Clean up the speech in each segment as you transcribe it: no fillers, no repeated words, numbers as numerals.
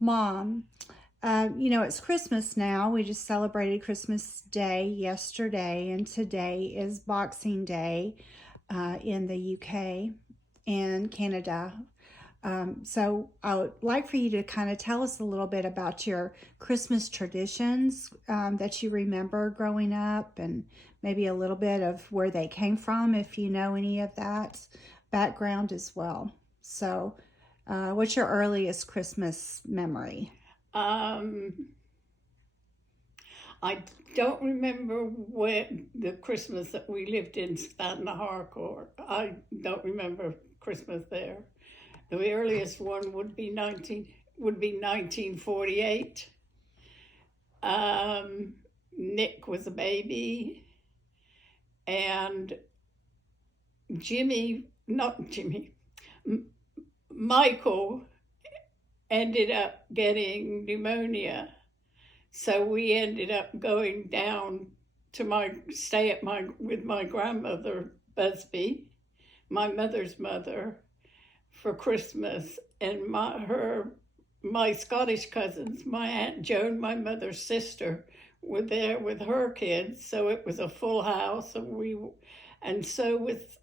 Mom, it's Christmas now. We just celebrated Christmas Day yesterday, and today is Boxing Day in the UK and Canada. So I would like for you to kind of tell us a little bit about your Christmas traditions that you remember growing up, and maybe a little bit of where they came from, if you know any of that background as well. So, what's your earliest Christmas memory? Um, I don't remember when the Christmas that we lived in Stanton Harcourt. I don't remember Christmas there. The earliest one would be 1948. Nick was a baby, and not Jimmy, Michael ended up getting pneumonia. So we ended up going down to stay with my grandmother Busby, my mother's mother, for Christmas, and my Scottish cousins, my Aunt Joan, my mother's sister, were there with her kids. So it was a full house, and so with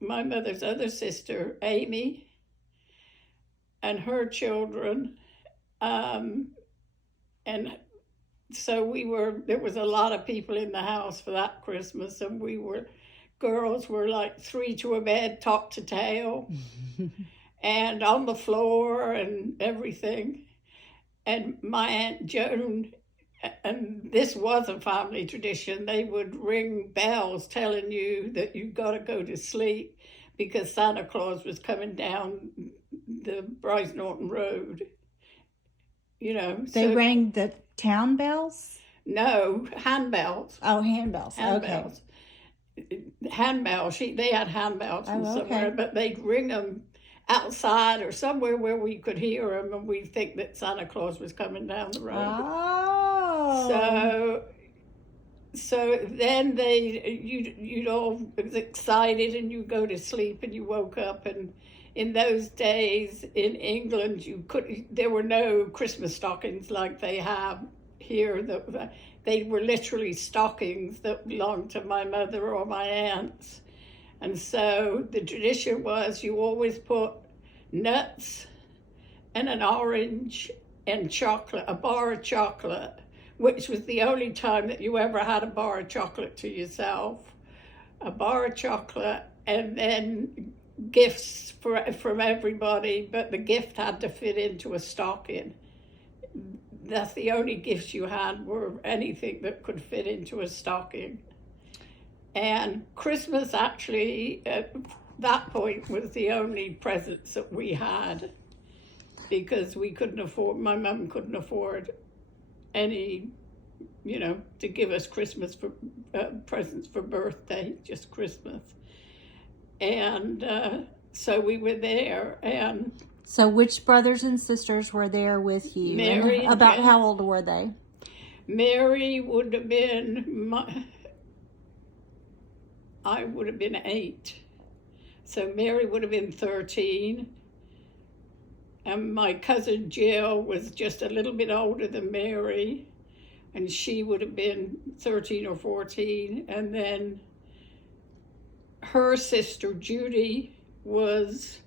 my mother's other sister, Amy, and her children, and so there was a lot of people in the house for that Christmas, and girls were like three to a bed, top to tail, and on the floor and everything. And my Aunt Joan, and this was a family tradition, they would ring bells telling you that you got to go to sleep because Santa Claus was coming down the Bryce Norton Road. They rang the town bells? No, handbells. Oh, handbells. Okay. Handbells. They had handbells from somewhere, okay. But they'd ring them outside or somewhere where we could hear them, and we'd think that Santa Claus was coming down the road. Oh. So then you'd all was excited, and you go to sleep, and you woke up, and in those days in England, there were no Christmas stockings like they have here. They were literally stockings that belonged to my mother or my aunts. And so the tradition was you always put nuts and an orange and chocolate, a bar of chocolate, which was the only time that you ever had a bar of chocolate to yourself. A bar of chocolate, and then gifts from everybody, but the gift had to fit into a stocking. That's the only gifts you had, were anything that could fit into a stocking. And Christmas actually at that point was the only presents that we had, because my mum couldn't afford any, to give us Christmas for presents for birthday, just Christmas. And so we were there. And so which brothers and sisters were there with you? Mary. And about how old were they? Mary would have been, I would have been 8. So Mary would have been 13. And my cousin Jill was just a little bit older than Mary, and she would have been 13 or 14. And then her sister Judy was,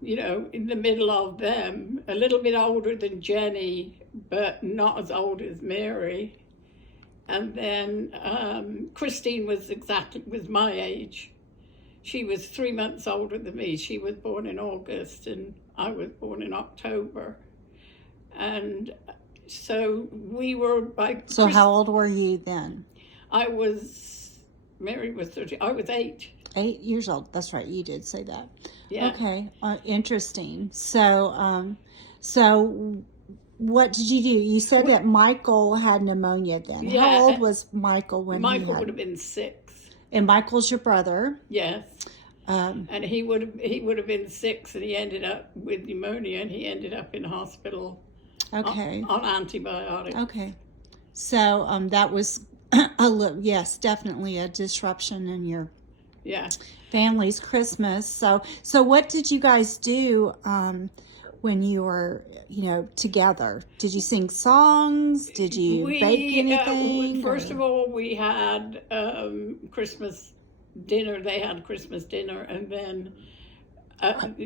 in the middle of them, a little bit older than Jenny, but not as old as Mary. And then Christine was my age. She was 3 months older than me. She was born in August, and I was born in October. And so we were So how old were you then? Mary was 30. I was 8. 8 years old. That's right. You did say that. Yeah. Okay. Interesting. So, what did you do? You said that Michael had pneumonia then. Yeah. How old was Michael when Michael would have been 6. And Michael's your brother? Yes. And he would have been 6, and he ended up with pneumonia, and he ended up in hospital. Okay. On antibiotics. Okay. So that was yes, definitely a disruption in your family's Christmas. So what did you guys do when you were, together? Did you sing songs? Did you bake anything? First of all, we had Christmas dinner. They had Christmas dinner, and then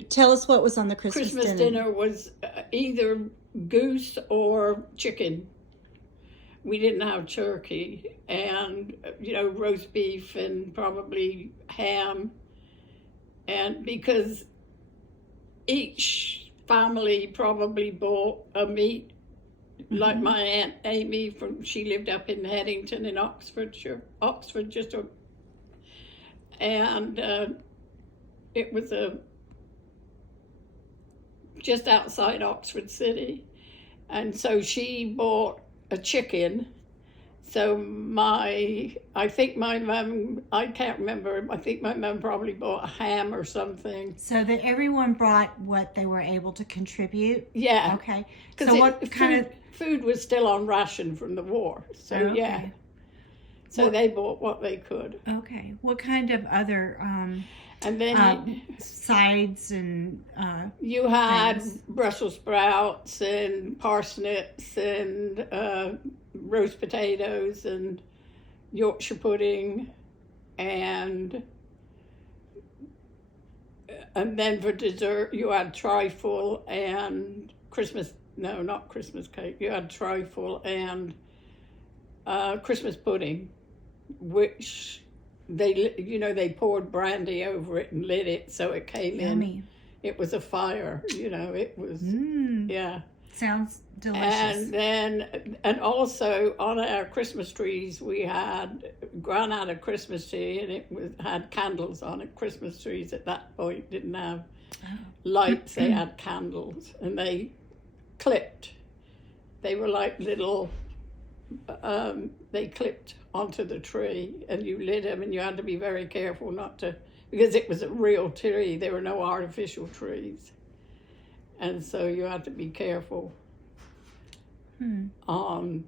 tell us what was on the Christmas dinner was either goose or chicken. We didn't have turkey, and roast beef and probably ham, and because each family probably bought a meat. Like my Aunt Amy, she lived up in Headington in Oxfordshire, and it was just outside Oxford City, and so she bought a chicken. So I think my mum, I can't remember, I think my mum probably bought a ham or something. So that everyone brought what they were able to contribute? Yeah. Okay. So what kind of... Food was still on ration from the war. So, okay. Yeah. So they bought what they could. Okay. What kind of other... and then sides and you had things? Brussels sprouts and parsnips and roast potatoes and Yorkshire pudding and then for dessert you had trifle and not Christmas cake. You had trifle and Christmas pudding, which they poured brandy over it and lit it so it came Yummy. In. It was a fire, it was, yeah. Sounds delicious. And also on our Christmas trees, we had Gran had a Christmas tree and it had candles on it. Christmas trees at that point didn't have lights, they had candles and they clipped. They were like little, they clipped onto the tree and you lit them and you had to be very careful not to, because it was a real tree, there were no artificial trees. And so you had to be careful on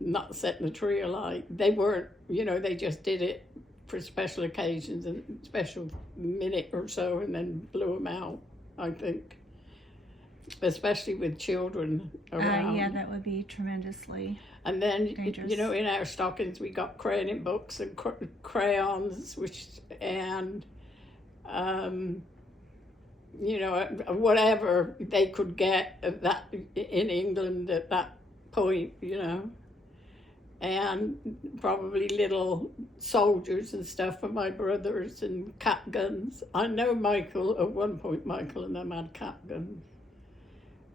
not setting the tree alight. They weren't, they just did it for special occasions and special minute or so and then blew them out, I think. Especially with children around. Yeah, that would be tremendously and then, dangerous. In our stockings we got crayon books and crayons, and whatever they could get that in England at that point, and probably little soldiers and stuff for my brothers and cap guns. I know at one point Michael and them had cap guns,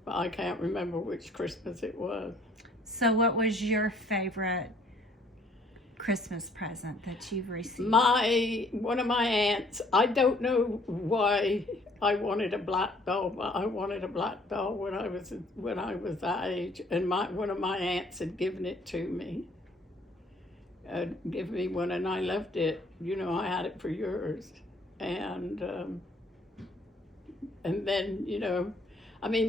but I can't remember which Christmas it was. So what was your favorite Christmas present that you've received? One of my aunts, I don't know why I wanted a black doll, but I wanted a black doll when I was that age, and one of my aunts had given it to me. Give me one, and I left it. I had it for years, and then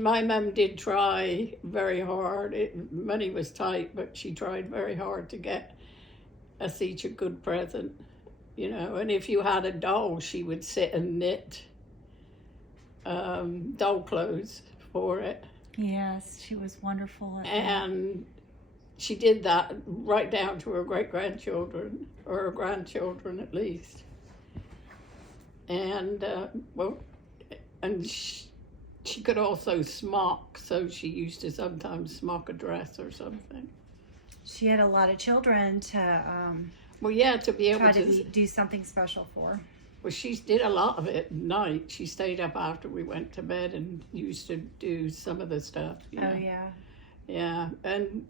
my mum did try very hard. Money was tight, but she tried very hard to get us each a good present, and if you had a doll, she would sit and knit doll clothes for it. Yes, she was wonderful at and she did that right down to her great-grandchildren, or her grandchildren at least. And, she could also smock, so she used to sometimes smock a dress or something. She had a lot of children to to be able try to do something special for. Well, she did a lot of it at night. She stayed up after we went to bed and used to do some of the stuff. Oh, yeah. Yeah, and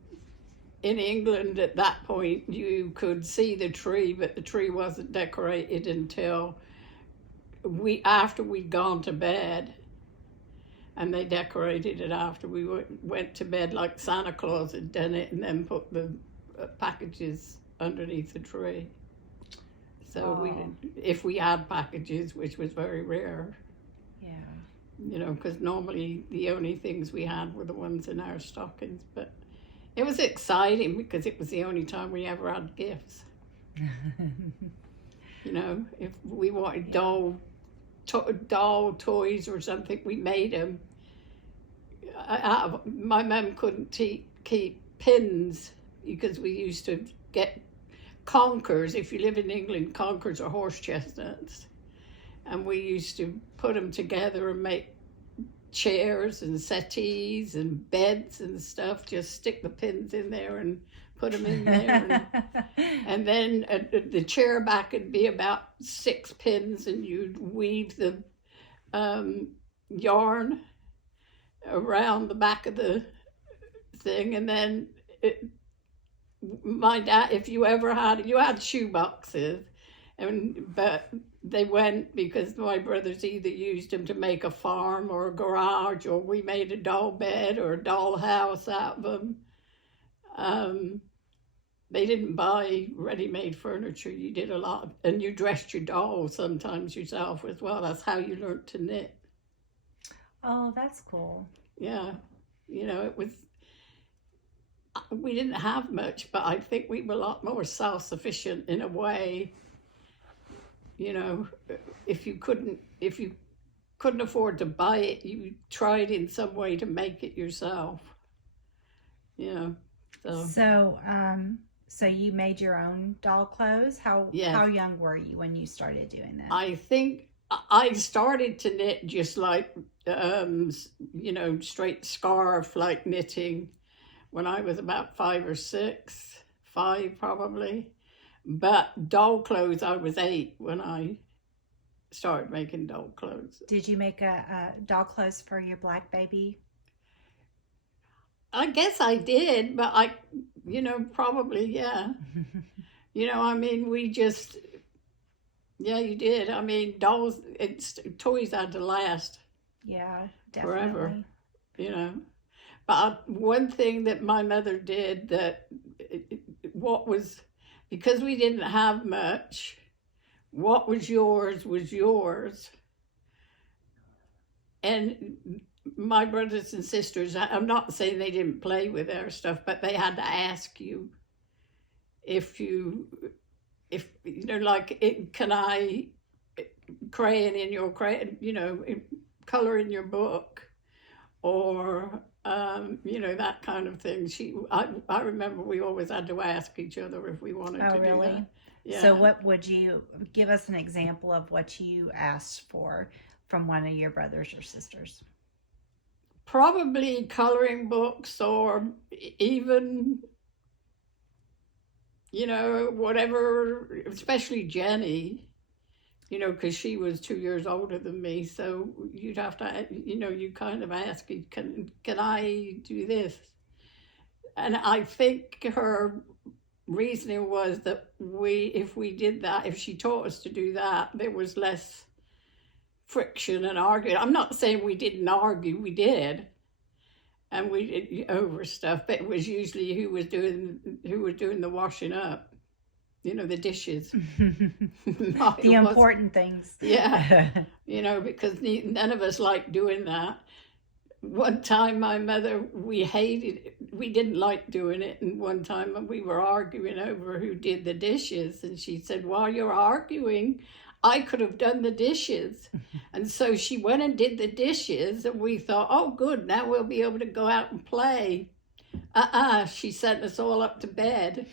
in England at that point, you could see the tree, but the tree wasn't decorated until after we'd gone to bed. And they decorated it after we went to bed, like Santa Claus had done it, and then put the packages underneath the tree. So if we had packages, which was very rare. Yeah. Because normally the only things we had were the ones in our stockings. But it was exciting because it was the only time we ever had gifts. If we wanted doll toys or something, we made them. my mum couldn't keep pins because we used to get conkers. If you live in England, conkers are horse chestnuts. And we used to put them together and make chairs and settees and beds and stuff. Just stick the pins in there and put them in there. And then the chair back would be about 6 pins, and you'd weave the yarn around the back of the thing. And then my dad, if you ever had, you had shoe boxes, but they went because my brothers either used them to make a farm or a garage, or we made a doll bed or a doll house out of them. They didn't buy ready-made furniture. You did a lot, and you dressed your dolls sometimes yourself as well. That's how you learned to knit. Oh, that's cool. Yeah, it was. We didn't have much, but I think we were a lot more self-sufficient in a way. If you couldn't afford to buy it, you tried in some way to make it yourself. So you made your own doll clothes? How young were you when you started doing that? I think I started to knit just like, straight scarf, like knitting, when I was about 5 or 6, 5 probably. But doll clothes, I was 8 when I started making doll clothes. Did you make a doll clothes for your black baby? I guess I did, but probably, yeah. We just, yeah, you did. Dolls, toys had to last. Yeah, definitely. Forever, But one thing that my mother did because we didn't have much, what was yours was yours. And my brothers and sisters, I'm not saying they didn't play with their stuff, but they had to ask you can I crayon in your crayon, color in your book, or that kind of thing. I remember we always had to ask each other if we wanted to do that. Yeah. So what would you give us an example of what you asked for from one of your brothers or sisters? Probably coloring books, or even whatever, especially Jenny, because she was 2 years older than me. So you'd have to, you kind of ask, can I do this? And I think her reasoning was that if we did that, if she taught us to do that, there was less friction and arguing. I'm not saying we didn't argue, we did. And we did over stuff, but it was usually who was doing the washing up, the dishes. The important things. Yeah, because none of us liked doing that. One time my mother, we didn't like doing it, and one time we were arguing over who did the dishes, and she said, while you're arguing, I could have done the dishes. And so she went and did the dishes, and we thought, oh, good, now we'll be able to go out and play. She sent us all up to bed.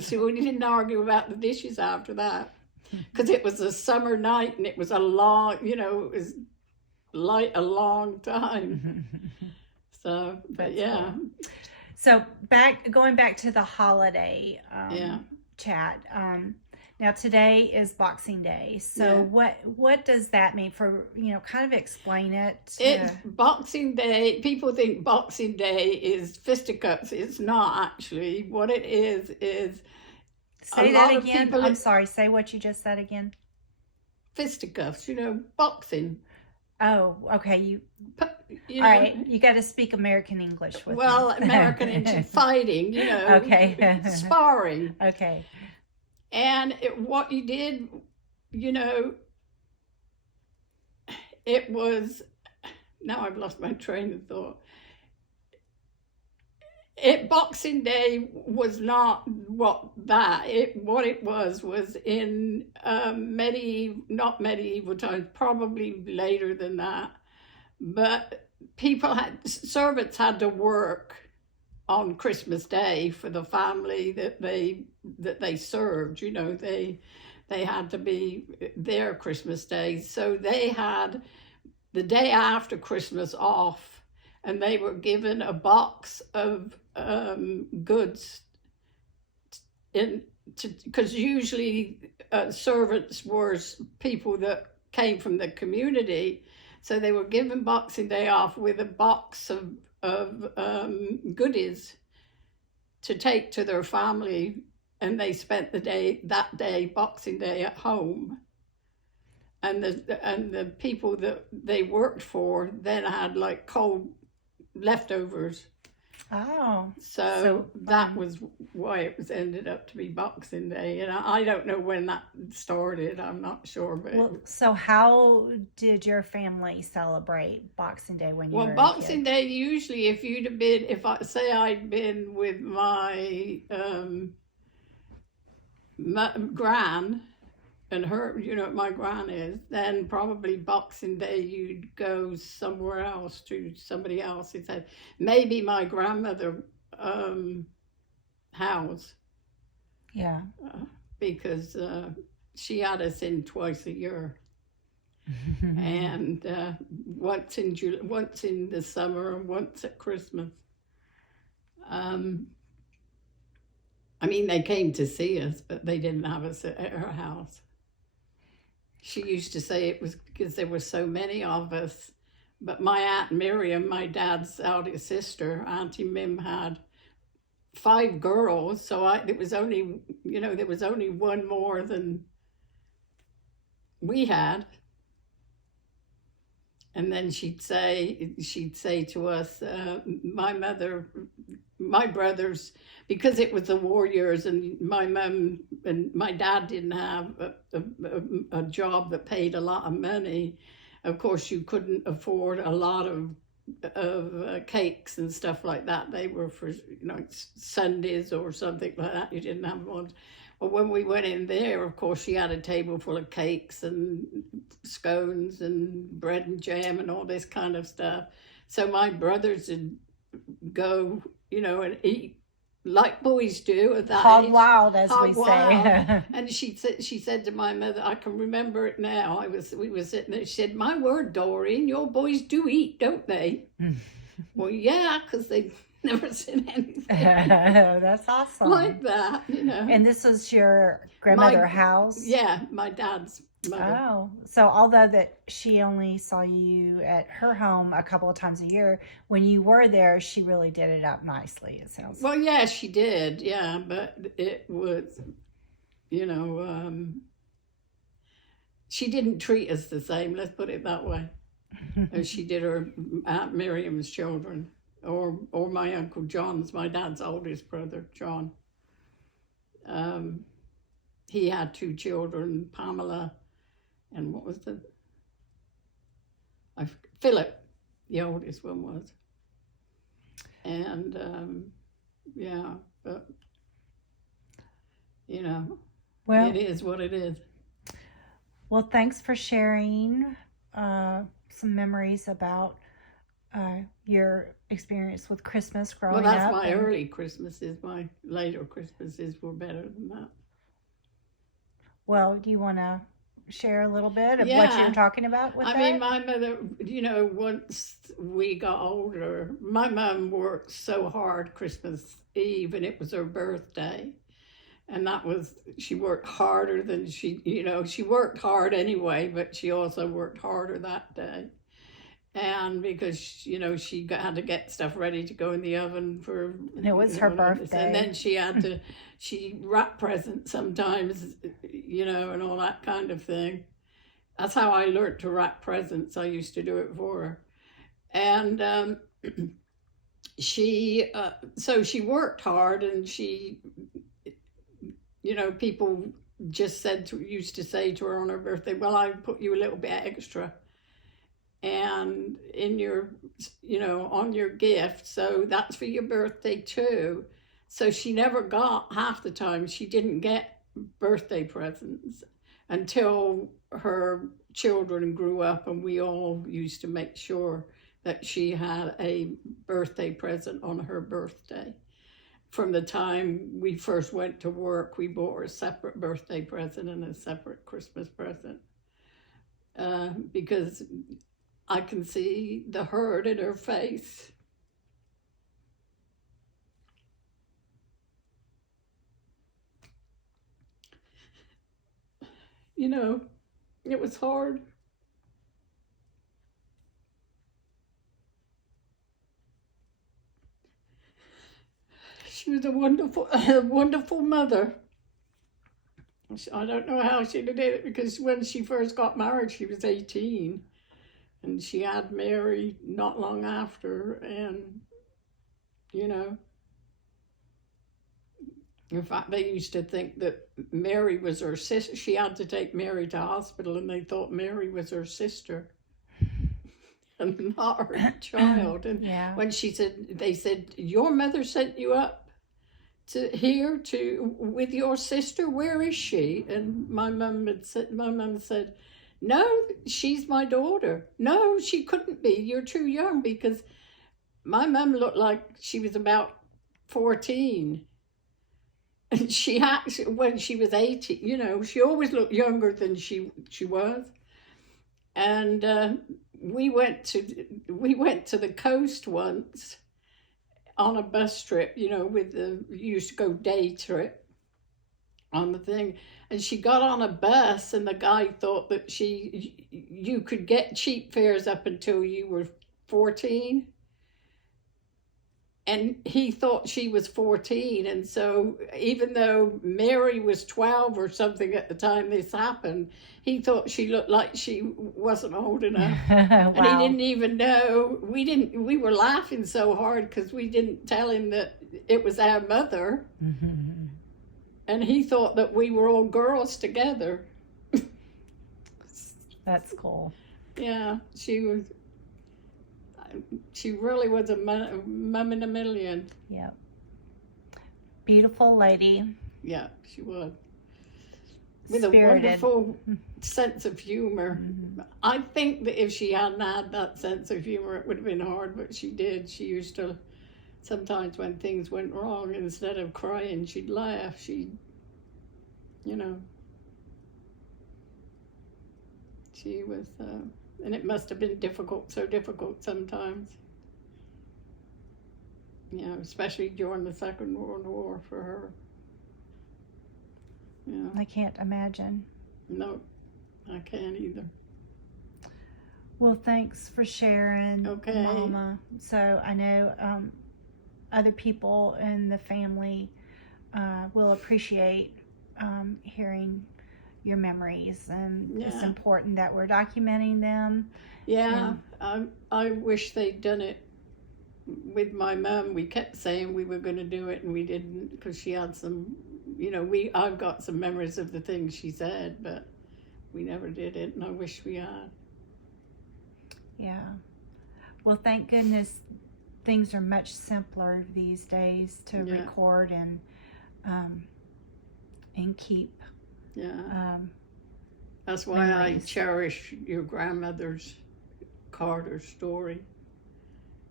So we didn't argue about the dishes after that, because it was a summer night, and it was a long, it was like a long time. So, but yeah. Cool. So going back to the holiday chat. Now today is Boxing Day. So what does that mean for, kind of explain it? It's Boxing Day. People think Boxing Day is fisticuffs. It's not actually. What it is say that again. I'm sorry. Say what you just said again. Fisticuffs, boxing. Oh, okay. All right. You got to speak American English with me. American English, fighting, Okay. Sparring. Okay. And what you did, it was, now I've lost my train of thought. Boxing Day was not what it was in not medieval times, probably later than that. but servants had to work on Christmas Day for the family that they served. They had to be there Christmas Day, so they had the day after Christmas off, and they were given a box of goods because usually servants were people that came from the community, so they were given Boxing Day off with a box of goodies to take to their family, and they spent that day, Boxing Day, at home. And the people that they worked for then had like cold leftovers. Oh, so that was why it was ended up to be Boxing Day, and I don't know when that started. I'm not sure, but so how did your family celebrate Boxing Day when you were Boxing a kid? Day, usually if I say I'd been with my gran and her, my gran is, then probably Boxing Day you'd go somewhere else to somebody else's house. Maybe my grandmother, Howse. Yeah. Because she had us in twice a year. And once in the summer and once at Christmas. They came to see us, but they didn't have us at her house. She used to say it was because there were so many of us. But my Aunt Miriam, my dad's eldest sister, Auntie Mim, had 5 girls. So there was only one more than we had. And then she'd say to us, my brothers, because it was the war years and my mum and my dad didn't have a job that paid a lot of money. Of course, you couldn't afford a lot of cakes and stuff like that. They were for Sundays or something like that. You didn't have one. But when we went in there, of course, she had a table full of cakes and scones and bread and jam and all this kind of stuff. So my brothers would go, and eat like boys do at that Hog age. wild, as Hog we wild. say. And she said to my mother, I can remember it now. We were sitting there. She said, "My word, Doreen, your boys do eat, don't they?" Well, yeah, because they've never seen anything That's awesome. like that, And this was your grandmother Howse? Yeah, my dad's mother. Oh, so although that she only saw you at her home a couple of times a year, when you were there, she really did it up nicely, it sounds like. Well, yeah, she did, yeah, but it was, she didn't treat us the same, let's put it that way, as she did her Aunt Miriam's children, or my Uncle John's, my dad's oldest brother, John. He had 2 children, Pamela, and what was Philip, the oldest one was. And, yeah, but, Well, it is what it is. Well, thanks for sharing some memories about your experience with Christmas growing up. Well, that's my early Christmases. My later Christmases were better than that. Well, do you want to share a little bit of what you were talking about with that? My mother, once we got older, my mom worked so hard Christmas Eve, and it was her birthday. And she worked harder than she worked hard anyway, but she also worked harder that day. And because, she had to get stuff ready to go in the oven for... And it was her birthday. And then she wrapped presents sometimes, and all that kind of thing. That's how I learned to wrap presents. I used to do it for her. And she worked hard, and she, people just used to say to her on her birthday, well, I put you a little bit extra. And in your, on your gift, so that's for your birthday too. So she never got, half the time, she didn't get birthday presents. until her children grew up, and we all used to make sure that she had a birthday present on her birthday. From the time we first went to work, we bought her a separate birthday present and a separate Christmas present, because I can see the hurt in her face. You know, it was hard. She was a wonderful mother. I don't know how she did it, because when she first got married, she was 18, and she had Mary not long after, and, you know, in fact, they used to think that Mary was her sister. She had to take Mary to hospital, and they thought Mary was her sister and not her child. And Yeah. when they said, your mother sent you up to here with your sister. Where is she? And my mum said, no, she's my daughter. No, she couldn't be. You're too young, because my mum looked like she was about 14. And she actually, when she was 18, you know, she always looked younger than she was. And we went to the coast once on a bus trip, you know, we used to go day trip on the thing. And she got on a bus, and the guy thought that you could get cheap fares up until you were 14. And he thought she was 14. And so even though Mary was 12 or something at the time this happened, he thought she looked like she wasn't old enough. Wow. And he didn't even know. We were laughing so hard because we didn't tell him that it was our mother. Mm-hmm. And he thought that we were all girls together. That's cool. Yeah, she really was a mum in a million. Yep. Beautiful lady. Yeah, she was. With Spirited. a wonderful sense of humor. Mm-hmm. I think that if she hadn't had that sense of humor, it would have been hard, but she did. She used to, sometimes when things went wrong, instead of crying, she'd laugh. She was, and it must have been so difficult sometimes. You know, especially during the Second World War for her. Yeah. I can't imagine. No, I can't either. Well, thanks for sharing, Okay. Mama. So I know other people in the family will appreciate hearing your memories, and it's Yeah. important that we're documenting them. Yeah, I wish they'd done it with my mum. We kept saying we were going to do it, and we didn't, because she had some, I've got some memories of the things she said, but we never did it, and I wish we had. Yeah. Well, thank goodness things are much simpler these days to Yeah. record and keep. Yeah. That's why memories. I cherish your grandmother's Carter story,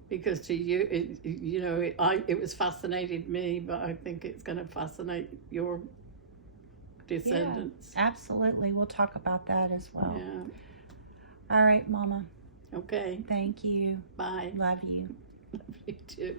because to you, it was fascinated me, but I think it's going to fascinate your descendants. Yeah, absolutely. We'll talk about that as well. Yeah. All right, Mama. Okay. Thank you. Bye. Love you. Love you too.